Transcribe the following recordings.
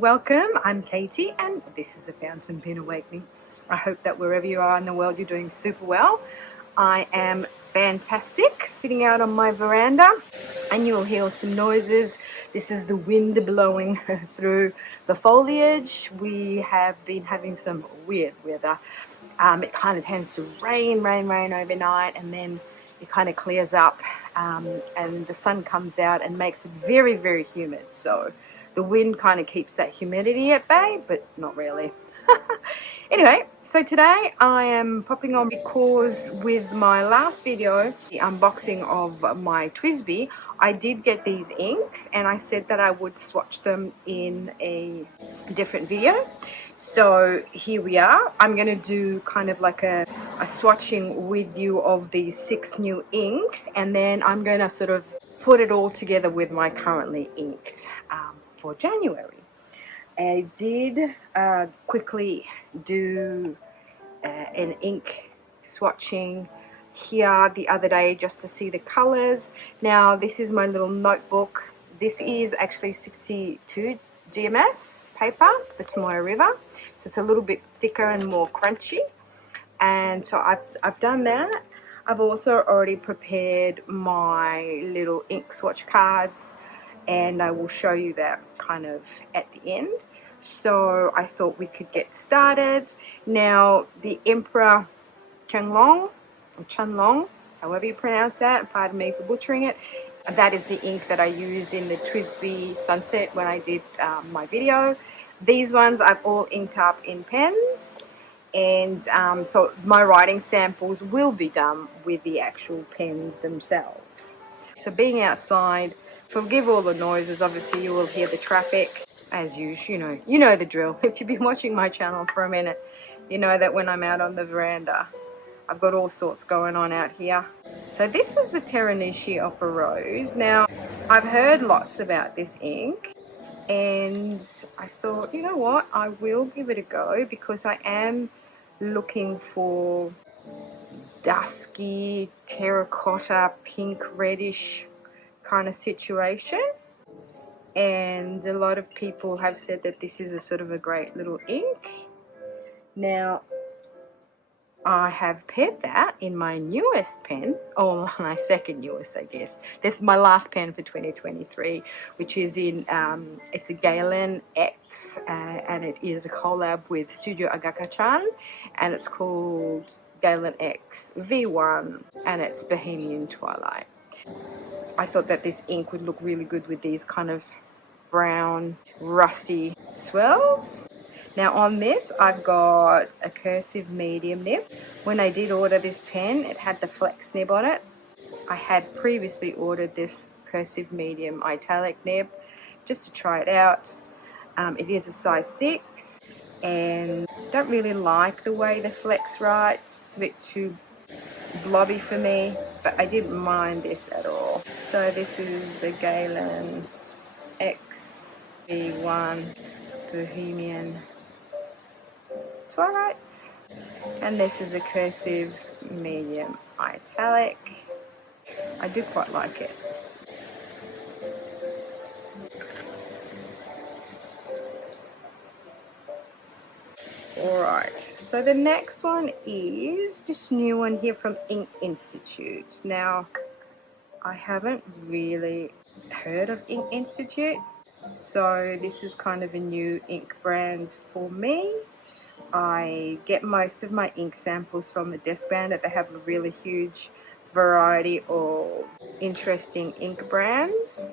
welcome. I'm Katie and this is a Fountain Pen Awakening. I hope that wherever you are in the world you're doing super well. I am fantastic, sitting out on my veranda and you'll hear some noises. This is the wind blowing through the foliage. We have been having some weird weather. It kind of tends to rain overnight and then it kind of clears up and the sun comes out and makes it very humid. So the wind kind of keeps that humidity at bay, but not really. Anyway, so today I am popping on because with my last video, the unboxing of my TWSBI, I did get these inks and I said that I would swatch them in a different video. So here we are. I'm going to do kind of like a swatching with you of these 6 new inks, and then I'm going to sort of put it all together with my currently inked for January. I did quickly do an ink swatching here the other day just to see the colors. Now this is my little notebook. This is actually 62 GMS paper, the Tomoe River, so it's a little bit thicker and more crunchy, and so I've done that. I've also already prepared my little ink swatch cards and I will show you that kind of at the end. So I thought we could get started. Now the Emperor Changlong, or Chanlong, however you pronounce that, pardon me for butchering it, that is the ink that I used in the TWSBI Sunset when I did my video. These ones I've all inked up in pens, and so my writing samples will be done with the actual pens themselves. So being outside, forgive all the noises, obviously you will hear the traffic as usual, you know the drill. If you've been watching my channel for a minute, you know that when I'm out on the veranda, I've got all sorts going on out here. So this is the Teranishi Opera Rose. Now, I've heard lots about this ink and I thought, you know what, I will give it a go because I am looking for dusky, terracotta, pink, reddish kind of situation. And a lot of people have said that this is a sort of a great little ink. Now, I have paired that in my newest pen, or my second newest, I guess. This is my last pen for 2023, which is in, it's a Galen X, and it is a collab with Studio Agaka-chan, and it's called Galen X V1, and it's Bohemian Twilight. I thought that this ink would look really good with these kind of brown, rusty swirls. Now on this, I've got a cursive medium nib. When I did order this pen, it had the flex nib on it. I had previously ordered this cursive medium italic nib just to try it out. It is a size 6 and don't really like the way the flex writes. It's a bit too blobby for me, but I didn't mind this at all. So this is the Galen X V1 Bohemian Twilight, and this is a cursive medium italic. I do quite like it. Alright, so the next one is this new one here from Ink Institute. Now, I haven't really heard of Ink Institute, so this is kind of a new ink brand for me. I get most of my ink samples from the desk band. They have a really huge variety of interesting ink brands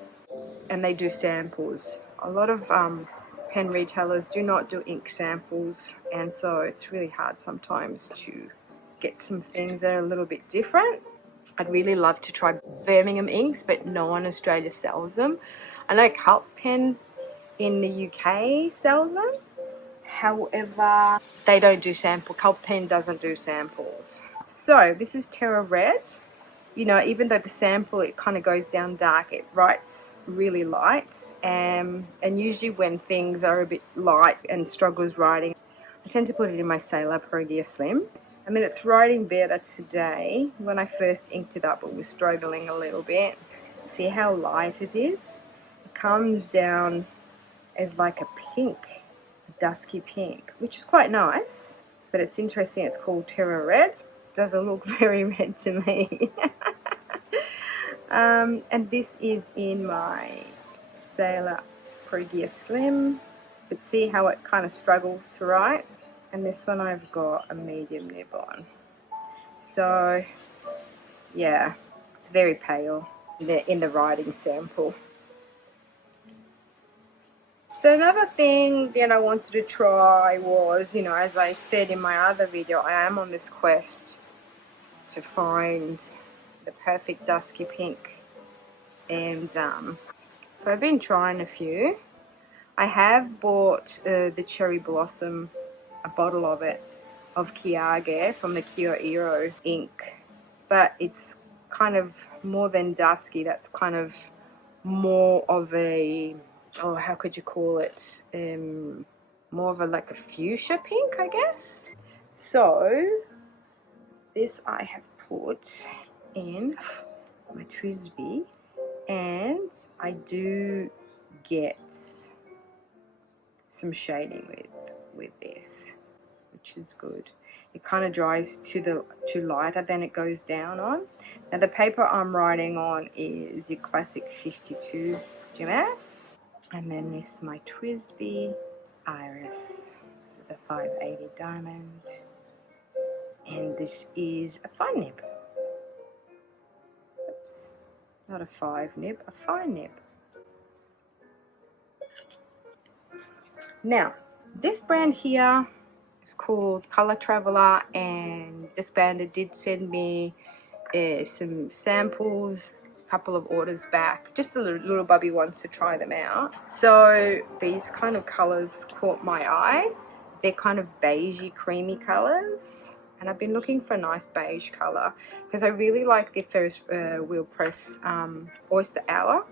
and they do samples. A lot of pen retailers do not do ink samples, and so it's really hard sometimes to get some things that are a little bit different. I'd really love to try Birmingham inks, but no one in Australia sells them. I know Cult Pen in the UK sells them. However, they don't do sample. Cult Pen doesn't do samples. So this is Terra Red. You know, even though the sample, it kind of goes down dark, it writes really light. And usually when things are a bit light and struggles writing, I tend to put it in my Sailor Perugia Slim. I mean, it's writing better today. When I first inked it up, it was struggling a little bit. See how light it is? It comes down is like a pink, a dusky pink, which is quite nice. But it's interesting, it's called Terra Red. Doesn't look very red to me. And this is in my Sailor Pregia Slim. But see how it kind of struggles to write. And this one I've got a medium nib on. So yeah, it's very pale in the writing sample. So another thing that I wanted to try was, you know, as I said in my other video, I am on this quest to find the perfect dusky pink. And so I've been trying a few. I have bought the Cherry Blossom, a bottle of it, of Kiyage from the Kyoiro ink. But it's kind of more than dusky, that's kind of more of a, oh, how could you call it? More of a like a fuchsia pink, I guess. So this I have put in my TWSBI, and I do get some shading with this, which is good. It kind of dries to lighter than it goes down on. Now the paper I'm writing on is your classic 52 GMS, and then this is my TWSBI Iris. This is a 580 diamond, and this is a fine nib. Oops, not a 5 nib, a fine nib. Now this brand here is called Color Traveler, and Disbanded did send me some samples a couple of orders back, just the little bubby ones to try them out. So these kind of colors caught my eye. They're kind of beigey, creamy colors, and I've been looking for a nice beige color because I really like the first wheel press Oyster Hour.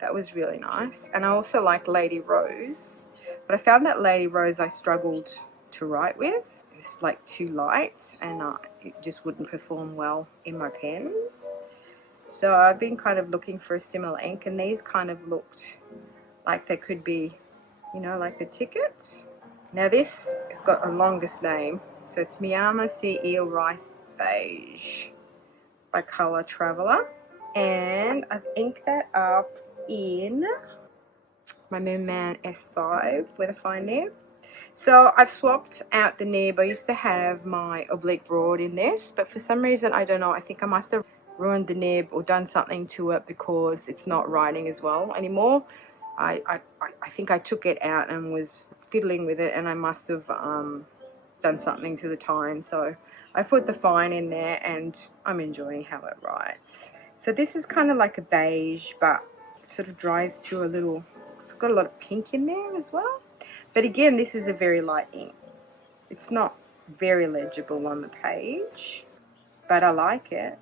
That was really nice. And I also like Lady Rose, but I found that Lady Rose I struggled to write with. It's like too light, and it just wouldn't perform well in my pens. So I've been kind of looking for a similar ink, and these kind of looked like they could be, you know, like the tickets. Now this has got a longest name, so it's Miyajima Sea-Eel Rice Beige by Color Traveler, and I've inked that up in my Moonman S5 with a fine nib. So I've swapped out the nib. I used to have my oblique broad in this, but for some reason, I don't know, I think I must have ruined the nib or done something to it because it's not writing as well anymore. I think I took it out and was fiddling with it, and I must have done something to the tine. So I put the fine in there, and I'm enjoying how it writes. So this is kind of like a beige, but it sort of dries to a little, it's got a lot of pink in there as well. But again, this is a very light ink. It's not very legible on the page, but I like it.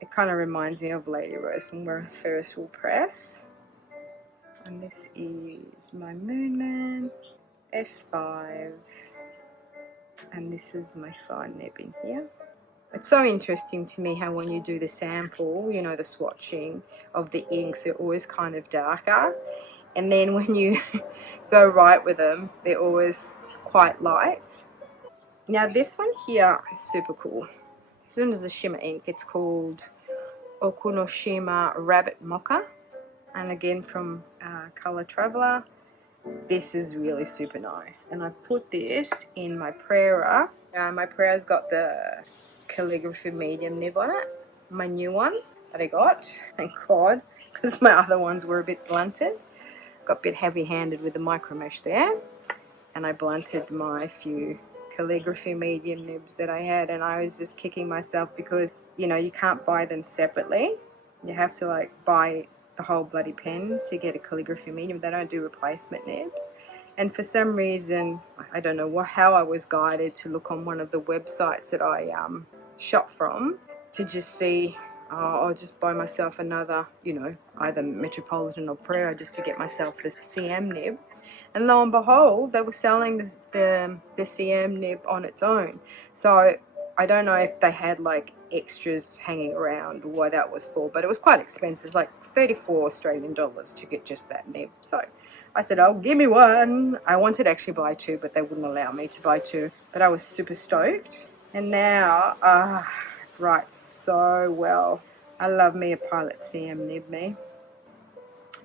It kind of reminds me of Lady Rose from where Ferris will press. And this is my Moonman S5. And this is my fine nib in here. It's so interesting to me how when you do the sample, you know, the swatching of the inks, they're always kind of darker. And then when you go right with them, they're always quite light. Now this one here is super cool. This one is a shimmer ink. It's called Okhunoshima Rabbit Mocha. And again from Color Traveler. This is really super nice. And I've put this in my Prera. My Prera's got the calligraphy medium nib on it. My new one that I got. Thank God. Because my other ones were a bit blunted. Got a bit heavy-handed with the micro mesh there, and I blunted my few calligraphy medium nibs that I had, and I was just kicking myself because, you know, you can't buy them separately. You have to like buy the whole bloody pen to get a calligraphy medium. They don't do replacement nibs, and for some reason, I don't know how I was guided to look on one of the websites that I shop from to just see, I'll just buy myself another, you know, either Metropolitan or Prera just to get myself this CM nib. And lo and behold, they were selling the CM nib on its own. So I don't know if they had like extras hanging around or what that was for, but it was quite expensive, like 34 Australian dollars to get just that nib. So I said, oh, give me one. I wanted to actually buy two, but they wouldn't allow me to buy two. But I was super stoked. And now, it writes so well. I love me a Pilot CM nib me.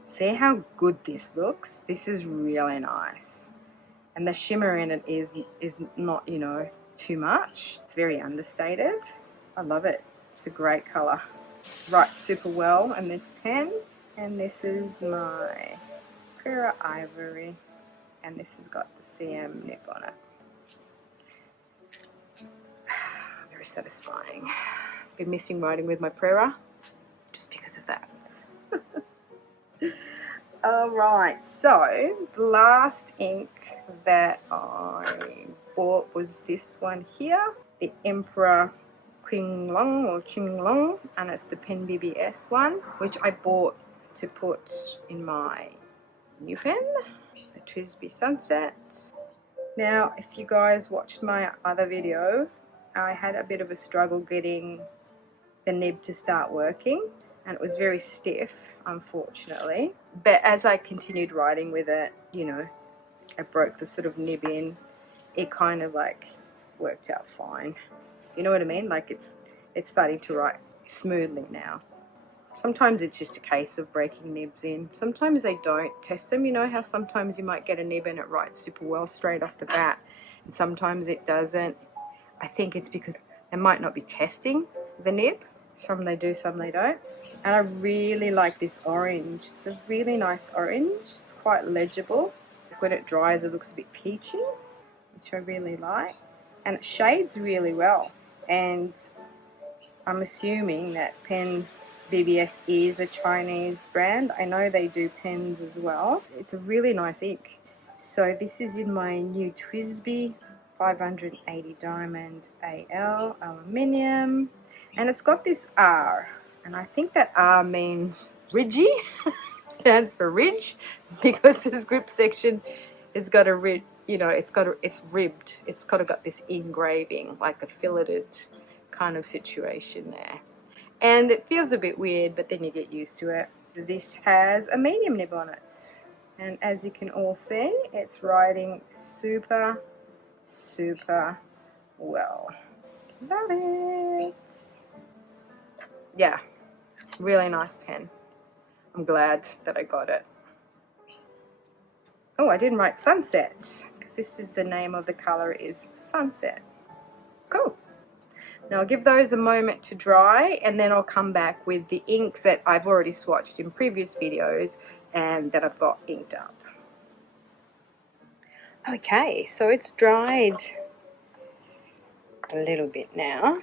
See how good this looks? This is really nice. And the shimmer in it is not, you know, too much. It's very understated. I love it. It's a great colour. Writes super well in this pen. And this is my Prera Ivory. And this has got the CM nib on it. Very satisfying. Been missing writing with my Prera just because of that. Alright, so the last ink that I bought was this one here, the Emperor Qinglong or Qinglong, and it's the Pen BBS one, which I bought to put in my new pen, the TWSBI Sunset. Now, if you guys watched my other video, I had a bit of a struggle getting the nib to start working, and it was very stiff, unfortunately. But as I continued writing with it, you know, I broke the sort of nib in. It kind of like worked out fine. You know what I mean? Like it's starting to write smoothly now. Sometimes it's just a case of breaking nibs in. Sometimes they don't test them. You know how sometimes you might get a nib and it writes super well straight off the bat, and sometimes it doesn't. I think it's because they might not be testing the nib. Some they do, some they don't. And I really like this orange. It's a really nice orange. It's quite legible. When it dries, it looks a bit peachy, which I really like. And it shades really well. And I'm assuming that Pen BBS is a Chinese brand. I know they do pens as well. It's a really nice ink. So this is in my new TWSBI 580 Diamond AL aluminium. And it's got this R, and I think that R means ridgy, stands for ridge, because this grip section has got a ridge, you know, it's ribbed. It's got this engraving, like a filleted kind of situation there. And it feels a bit weird, but then you get used to it. This has a medium nib on it. And as you can all see, it's writing super, super well. Love it. Yeah, really nice pen. I'm glad that I got it. Oh, I didn't write Sunset, because this is the name of the colour is Sunset. Cool. Now I'll give those a moment to dry, and then I'll come back with the inks that I've already swatched in previous videos and that I've got inked up. Okay, so it's dried a little bit now.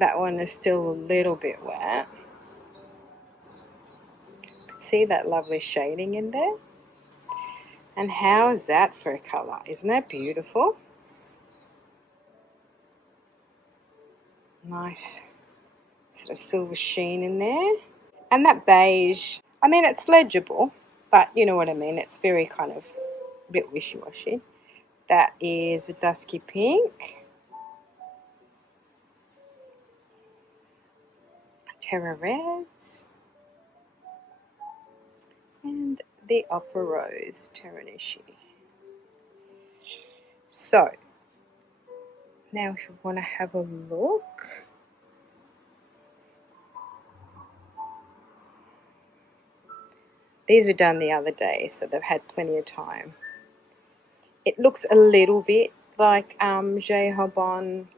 That one is still a little bit wet. See that lovely shading in there? And how is that for a colour? Isn't that beautiful? Nice sort of silver sheen in there. And that beige, I mean, it's legible, but you know what I mean. It's very kind of a bit wishy-washy. That is a Dusky pink. Terra Red, and the Opera Rose Teranishi. So now if you want to have a look, these were done the other day, so they've had plenty of time. It looks a little bit like Majohn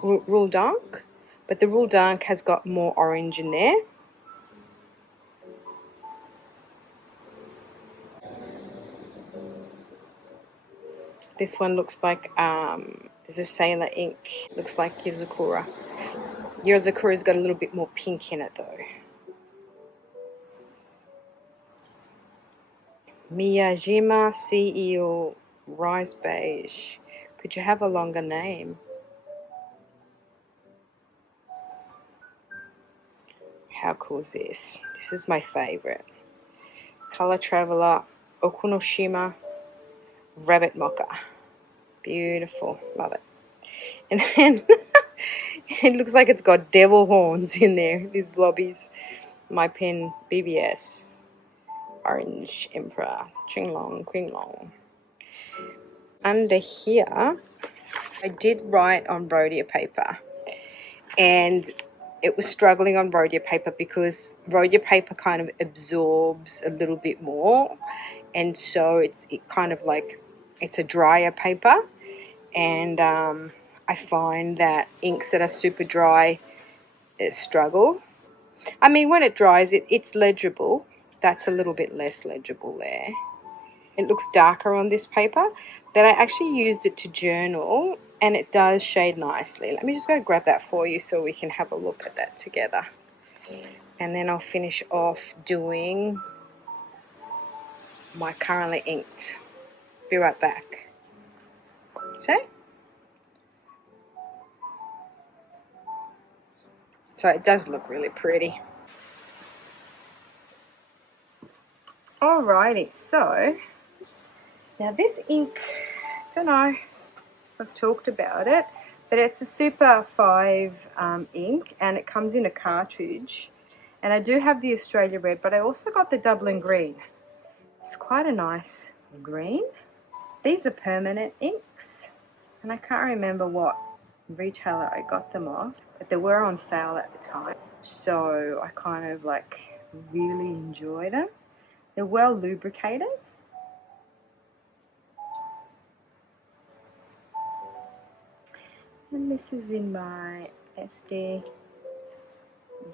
Rule Dunk, but the Rule Dunk has got more orange in there. This one looks like is a Sailor ink. Looks like Yozakura. Yozakura's got a little bit more pink in it though. Miyajima Sea-Eel Rice Beige. Could you have a longer name? How cool is this? This is my favorite. Color Traveler, Okhunoshima, Rabbit Mocha. Beautiful. Love it. And then it looks like it's got devil horns in there, these blobbies. My pen BBS. Orange Emperor, Qinglong, Qinglong. Under here, I did write on rhodia paper, and it was struggling on rhodia paper because rhodia paper kind of absorbs a little bit more, and so it kind of like, it's a drier paper, and I find that inks that are super dry struggle. I mean, when it dries, it's legible. That's a little bit less legible there. It looks darker on this paper, but I actually used it to journal, and it does shade nicely. Let me just go grab that for you so we can have a look at that together. And then I'll finish off doing my currently inked. Be right back. So it does look really pretty. Alrighty, so now this ink, don't know if I've talked about it, but it's a Super5 ink, and it comes in a cartridge. And I do have the Australia Red, but I also got the Dublin Green. It's quite a nice green. These are permanent inks, and I can't remember what retailer I got them off, but they were on sale at the time, so I kind of like really enjoy them. They're well lubricated. And this is in my Estie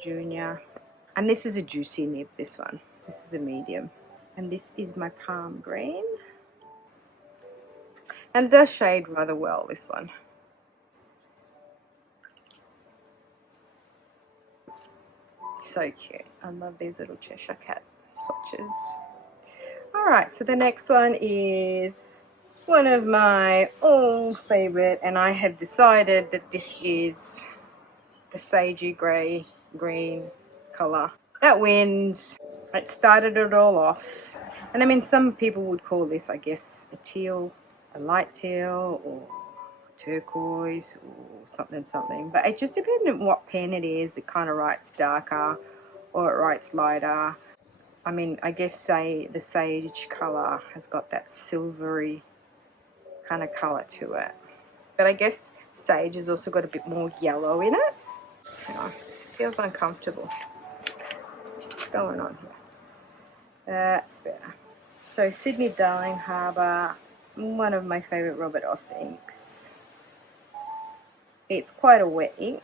Jr. And this is a juicy nib, this one. This is a medium. And this is my Palm Green. And it does shade rather well, this one. So cute. I love these little Cheshire Cat swatches. Alright, so the next one is one of my old favourite, and I have decided that this is the sagey grey green colour that wins. It started it all off, and I mean, some people would call this, I guess, a teal, a light teal, or turquoise, or something, but it just depends on what pen it is. It kind of writes darker or it writes lighter. I mean, I guess say the sage colour has got that silvery kind of colour to it, but I guess sage has also got a bit more yellow in it. Oh, this feels uncomfortable. What's going on here? That's better. So Sydney Darling Harbour, one of my favourite Robert Oster inks. It's quite a wet ink,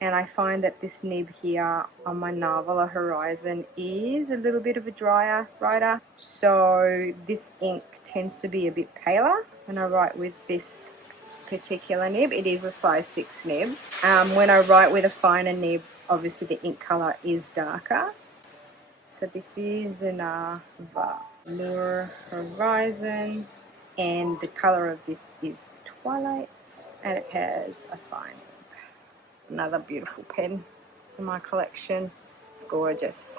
and I find that this nib here on my Nahvalur Horizon is a little bit of a drier writer, so this ink tends to be a bit paler when I write with this particular nib. It is a size 6 nib. When I write with a finer nib, obviously the ink colour is darker. So this is the Nahvalur Horizon, and the colour of this is Twilight, and it has a fine nib. Another beautiful pen in my collection. It's gorgeous.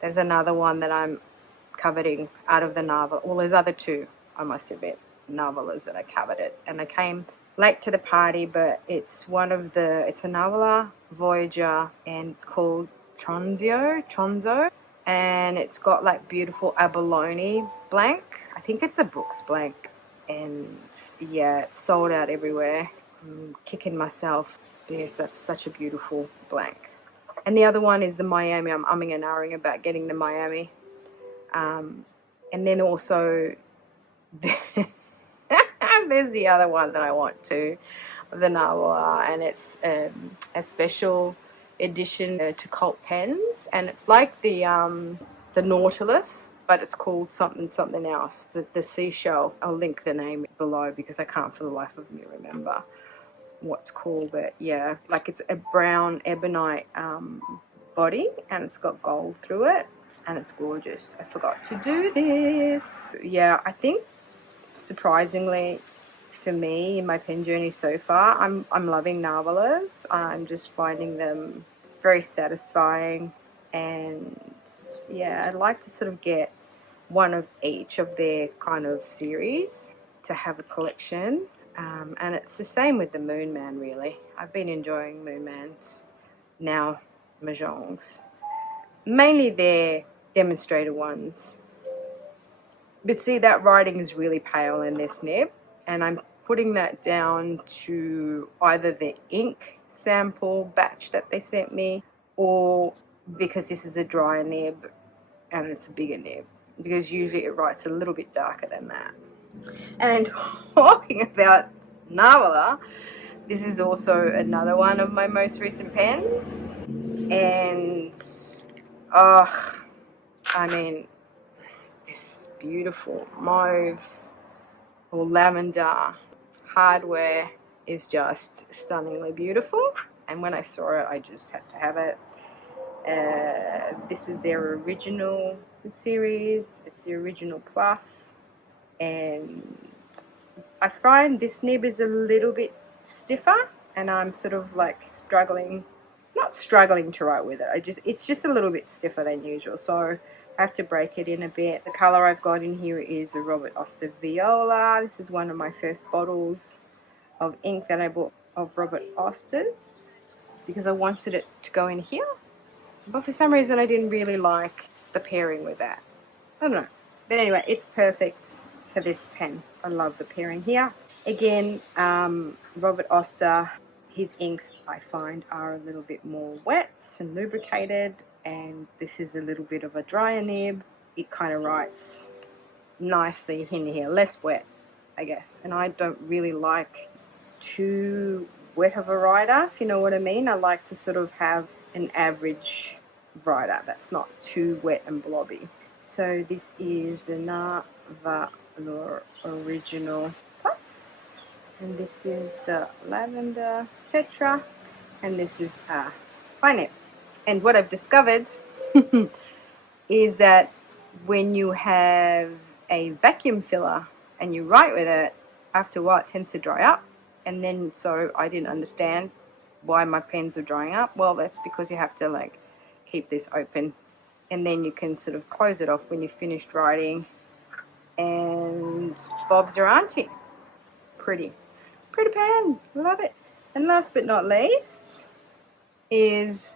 There's another one that I'm coveting out of the Nahvalur. Well, there's other two, I must admit, Nahvalurs that I coveted, and I came late to the party, but it's one of the, it's a Nahvalur Voyager, and it's called Tronzo, and it's got like beautiful abalone blank. I think it's a Brooks blank, and yeah, it's sold out everywhere. I'm kicking myself because that's such a beautiful blank. And the other one is the Miami. I'm umming and ahhing about getting the Miami. And then also there's the other one that I want to, of the Nahvalur, and it's a special edition to cult pens, and it's like the Nautilus, but it's called something else. The seashell. I'll link the name below because I can't for the life of me remember what's called, but yeah, like it's a brown ebonite body, and it's got gold through it, and it's gorgeous. I forgot to do this. Yeah, I think surprisingly for me in my pen journey so far, I'm loving Nahvalurs. I'm just finding them very satisfying, and yeah, I'd like to sort of get one of each of their kind of series to have a collection. And it's the same with the Moonman, really. I've been enjoying Moonmans, now Majohns. Mainly their demonstrator ones. But see, that writing is really pale in this nib, and I'm putting that down to either the ink sample batch that they sent me, or because this is a drier nib and it's a bigger nib, because usually it writes a little bit darker than that. And talking about Nahvalur, this is also another one of my most recent pens, and I mean, this beautiful mauve or lavender hardware is just stunningly beautiful, and when I saw it I just had to have it. This is their original series, it's the original plus, and I find this nib is a little bit stiffer, and I'm sort of like not struggling to write with it. It's just a little bit stiffer than usual, so I have to break it in a bit. The color I've got in here is a Robert Oster Viola. This is one of my first bottles of ink that I bought of Robert Oster's because I wanted it to go in here, but for some reason I didn't really like the pairing with that. I don't know, but anyway, it's perfect for this pen. I love the pairing here. Again, Robert Oster, his inks I find are a little bit more wet and lubricated, and this is a little bit of a drier nib. It kind of writes nicely in here, less wet, I guess, and I don't really like too wet of a writer, if you know what I mean. I like to sort of have an average writer that's not too wet and blobby. So this is the Nahvalur Original Plus, and this is the Lavender Tetra, and this is fine nib. And what I've discovered is that when you have a vacuum filler and you write with it, after a while it tends to dry up, and then so I didn't understand why my pens are drying up. Well, that's because you have to like keep this open, and then you can sort of close it off when you've finished writing, and Bob's your auntie. Pretty pen, love it. And last but not least is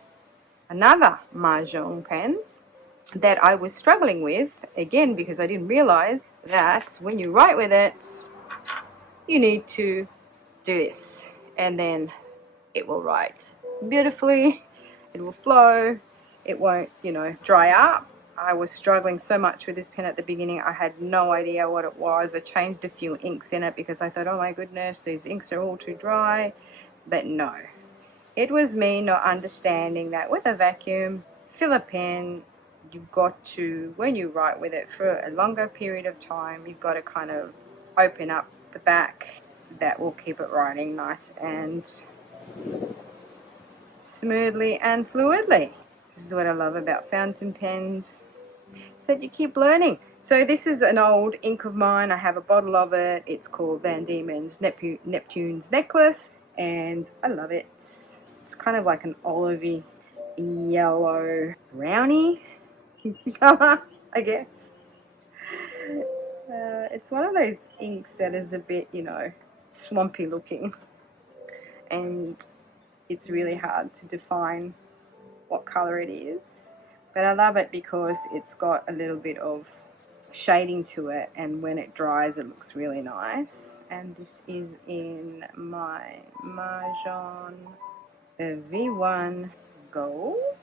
another Majohn pen that I was struggling with, again because I didn't realize that when you write with it you need to do this, and then it will write beautifully, it will flow, it won't, you know, dry up. I was struggling so much with this pen at the beginning. I had no idea what it was. I changed a few inks in it because I thought, oh my goodness, these inks are all too dry. But no, it was me not understanding that with a vacuum filler pen, you've got to, when you write with it for a longer period of time, you've got to kind of open up the back. That will keep it writing nice and smoothly and fluidly. This is what I love about fountain pens, is that you keep learning. So this is an old ink of mine. I have a bottle of it. It's called Van Dieman's Neptune's Necklace, and I love it. It's kind of like an olivey yellow brownie color, I guess. It's one of those inks that is a bit, you know, swampy looking, and it's really hard to define what color it is, but I love it because it's got a little bit of shading to it, and when it dries it looks really nice. And this is in my Majohn V1 Gold.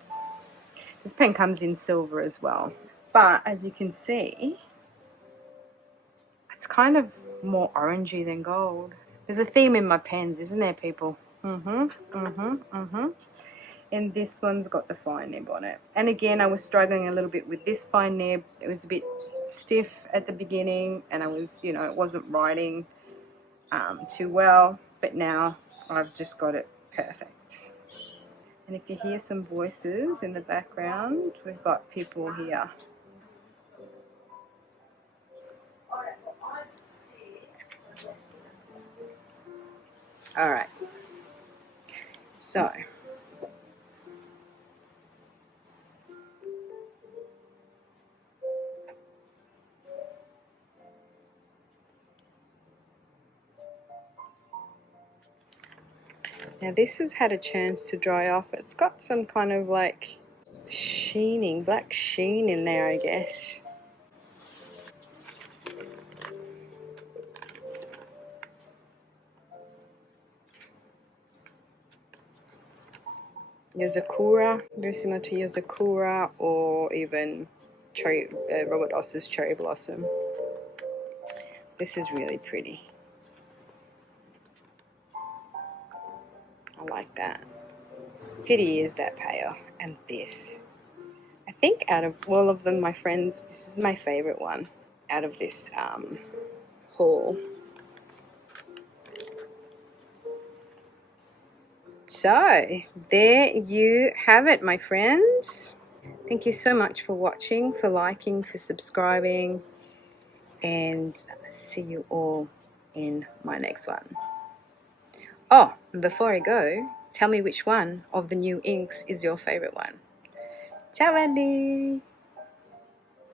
This pen comes in silver as well, but as you can see it's kind of more orangey than gold. There's a theme in my pens, isn't there, people? And this one's got the fine nib on it. And again, I was struggling a little bit with this fine nib. It was a bit stiff at the beginning, and I was, you know, it wasn't writing too well, but now I've just got it perfect. And if you hear some voices in the background, we've got people here. All right, so now this has had a chance to dry off. It's got some kind of like sheening, black sheen in there, I guess. Yozakura, very similar to Yozakura, or even Robert Oster's Cherry Blossom. This is really pretty. I like that. Pity is that pale. And this. I think out of all of them, my friends, this is my favorite one out of this haul. So, there you have it, my friends. Thank you so much for watching, for liking, for subscribing, and see you all in my next one. Oh, and before I go, tell me which one of the new inks is your favorite one. Ciao, Andy!